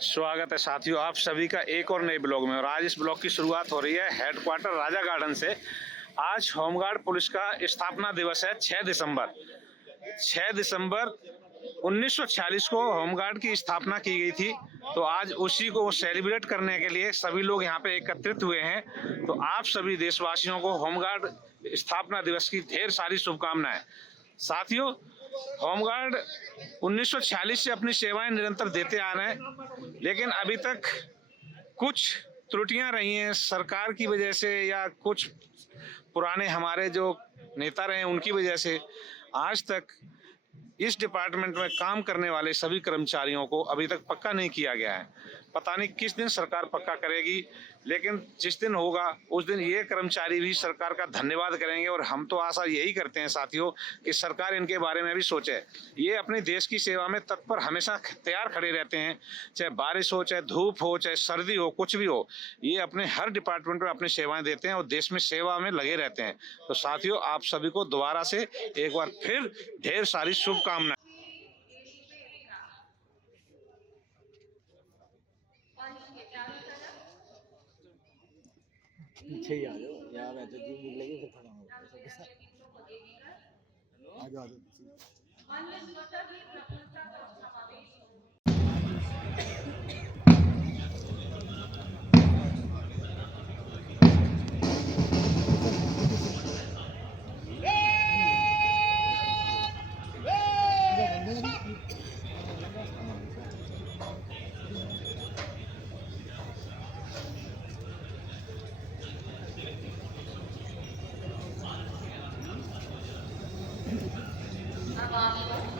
स्वागत है साथियों आप सभी का एक और नए ब्लॉग में। और आज इस ब्लॉग की शुरुआत हो रही है हेडक्वार्टर राजा गार्डन से। आज होमगार्ड पुलिस का स्थापना दिवस है 6 दिसंबर 1946 को होमगार्ड की स्थापना की गई थी। तो आज उसी को सेलिब्रेट करने के लिए सभी लोग यहाँ पे एकत्रित हुए हैं। तो आप सभी देशवासियों को होमगार्ड स्थापना दिवस की ढेर सारी शुभकामनाएं। साथियों, होमगार्ड 1946 से अपनी सेवाएं निरंतर देते आ रहे हैं, लेकिन अभी तक कुछ त्रुटियां रही हैं सरकार की वजह से या कुछ पुराने हमारे जो नेता रहे उनकी वजह से। आज तक इस डिपार्टमेंट में काम करने वाले सभी कर्मचारियों को अभी तक पक्का नहीं किया गया है। पता नहीं किस दिन सरकार पक्का करेगी, लेकिन जिस दिन होगा उस दिन ये कर्मचारी भी सरकार का धन्यवाद करेंगे। और हम तो आशा यही करते हैं साथियों कि सरकार इनके बारे में भी सोचे। ये अपने देश की सेवा में तत्पर हमेशा तैयार खड़े रहते हैं, चाहे बारिश हो, चाहे धूप हो, चाहे सर्दी हो, कुछ भी हो। ये अपने हर डिपार्टमेंट में अपनी सेवाएं देते हैं और देश में सेवा में लगे रहते हैं। तो साथियों, आप सभी को दोबारा से एक बार फिर ढेर सारी शुभकामनाएं। पीछे ही आ जाओ यार, ऐसे जी मिलेगी फिर खड़ा हो आ जाओ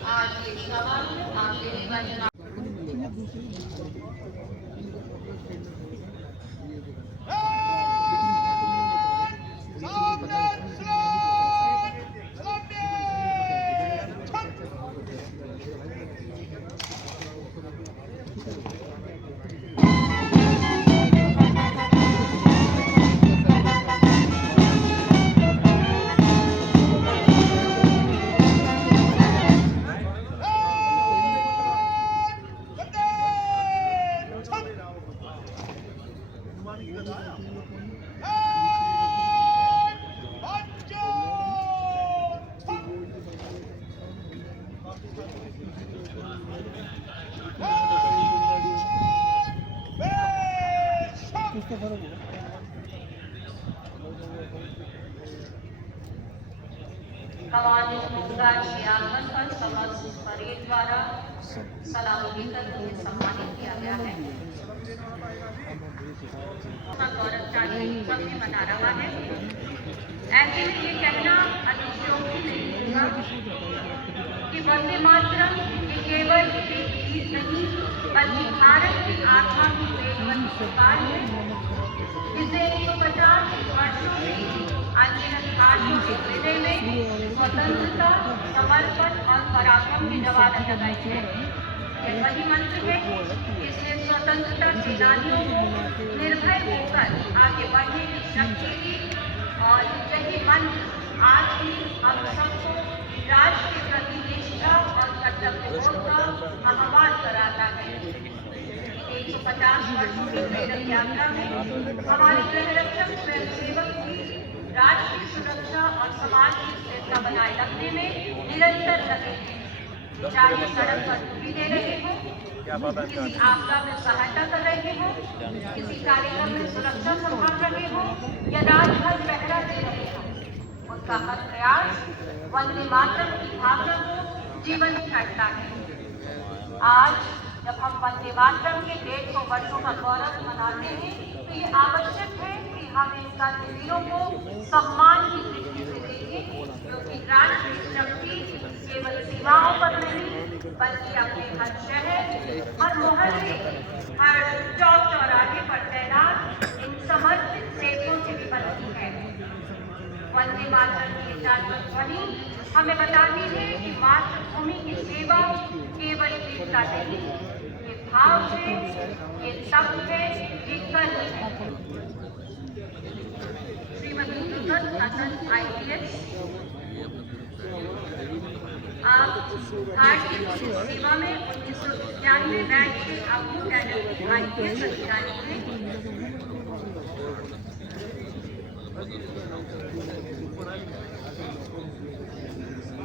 आज ये सवाल आपके निर्वाचन हमारे होमगार्ड के आगमन पर समस्त परेड द्वारा सलामी देकर उन्हें सम्मानित किया गया है। गौरवशाली उत्सव मना रहा है। ऐसे में ये कहना अतिशयोक्ति नहीं होगा कि वंदे मातरम ये केवल एक गीत नहीं बल्कि भारत की आत्मा की वेदवंत पुकार है, जिसे 150 वर्षों में अनगिनत भारतीयों के हृदय में स्वतंत्रता, समर्पण और पराक्रम की जवाब लगाई है। ये वही मंत्र है जिसने स्वतंत्रता सेनानियों को निर्भय होकर आगे बढ़ने की शक्ति दी। और यही मंत्र आज भी हम सबको राष्ट्र के प्रति निष्ठा और कर्तव्यबोध का आह्वान कराता है। 150 वर्षों की प्रेरक यात्रा में हमारे गृहरक्षक स्वयंसेवक भी राष्ट्र की सुरक्षा और समाज की स्थिरता बनाए रखने में निरंतर लगे हैं। चाहे सड़क पर ड्यूटी दे रहे हो, किसी आपदा में सहायता कर रहे हो, किसी कार्यक्रम में सुरक्षा संभाल रहे हो या रात भर पहरा दे रहे हो, उनका हर प्रयास वंदे मातरम की भावना को जीवंत करता है। आज जब हम वंदे मातरम के 150 वर्षों का गौरव मनाते हैं तो ये आवश्यक है कि हम इन वीरों को सम्मान की दृष्टि से देखें, क्योंकि राष्ट्र की शक्ति केवल सीमाओं पर नहीं बल्कि अपने हर शहर, हर मोहल्ले, हर चौक चौराहे पर तैनात इन समर्पित सेवकों से भी बनती है। वंदे मातरम की जागृत ध्वनि हमें बताती है कि मातृभूमि की सेवा केवल वीरता नहीं, ये भाव है, ये तप है, ये कर्म है। श्रीमती IPS आप भारतीय पुलिस सेवा में 1991 बैच के अबू कैडर के IPS अधिकारी थे।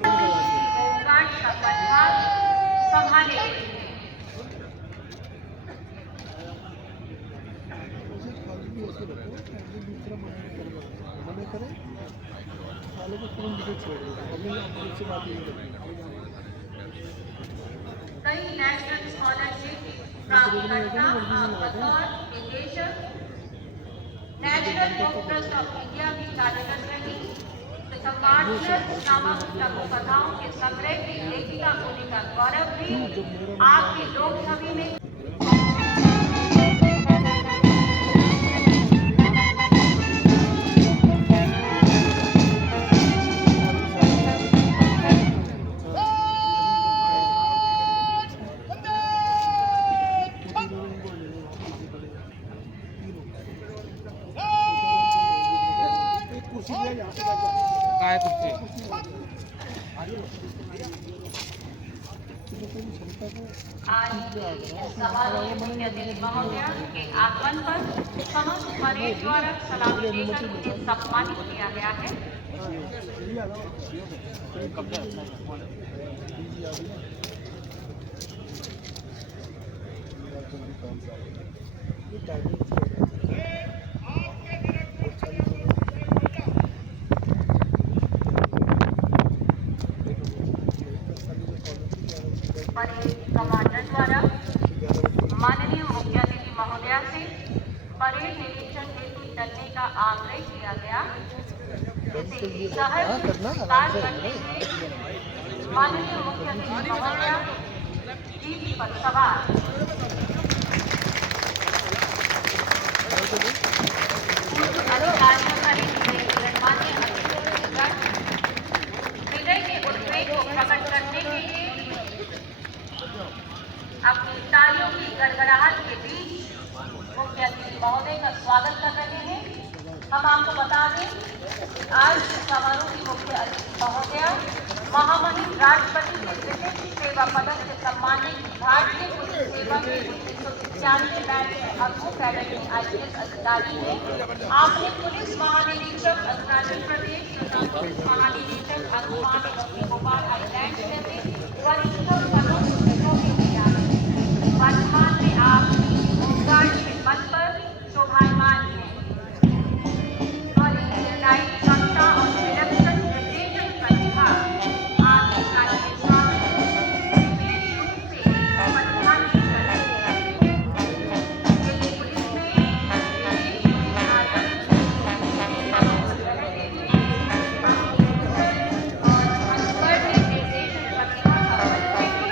होमगार्ड का पदभार संभाले हुए हैं। कई नेशनल स्कॉलरशिप प्राप्तकर्ता बतौर निदेशक national book trust of India भी कार्यरत रही तथा मार्शल नामक लघु कथाओं के संग्रह की लेखिका होने का गौरव भी आपकी लोक छवि में आज इस समारोह में मुख्य अतिथि महोदय के आगमन पर समस्त परेड द्वारा सलामी देकर उन्हें सम्मानित किया गया है। परेड कमांडर द्वारा माननीय मुख्य अतिथि महोदया से परेड निरीक्षण हेतु चलने का आग्रह किया गया, जिसे सहज कार्य करने के माननीय मुख्य अतिथि महोदया जीप पर सवार अधिकारियों सहित गणमान्य अतिथिगण हृदय के उद्वेग को प्रकट करने के लिए अपनी तालियों की गड़गड़ाहट के बीच मुख्य अतिथि महोदय का स्वागत कर रहे हैं। हम आपको बता दें कि आज के समारोह की मुख्य अतिथि महोदया महामहिम राष्ट्रपति के विशिष्ट सेवा पदक से सम्मानित भारतीय पुलिस सेवा के 1995 बैच के अबू कैडर के IPS अधिकारी हैं। आपने पुलिस महानिरीक्षक अरुणाचल प्रदेश तथा पुलिस महानिरीक्षक अंडमान एवं निकोबार आइलैंड जैसे वरिष्ठ पदों के दिया। वर्तमान में आप होमगार्ड के पद पर शोभायमान हैं और निर्णायक क्षमता और विलक्षण निर्देशन प्रतिभा आपके कार्य में स्वागत विशेष रूप से प्रतिभागी दिल्ली पुलिस में विशेष विधायक और अनुवर्ती निर्देशन प्रतिभा का परिचय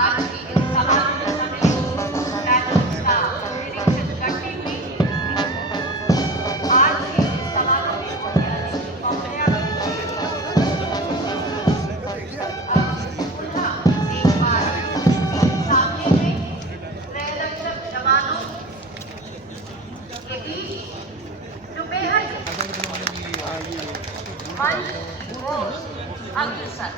आज की इस समारोह में सम्मिलित बैठक का निरीक्षण करते हुए आज के इस समारोह में मुख्य अतिथि महोदया एक बार सामने में त्रैरक्षक जवानों के बीच जो बेहद मन को अग्रसर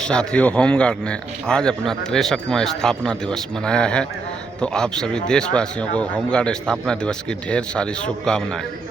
साथियों, होमगार्ड ने आज अपना 63वां स्थापना दिवस मनाया है। तो आप सभी देशवासियों को होमगार्ड स्थापना दिवस की ढेर सारी शुभकामनाएं।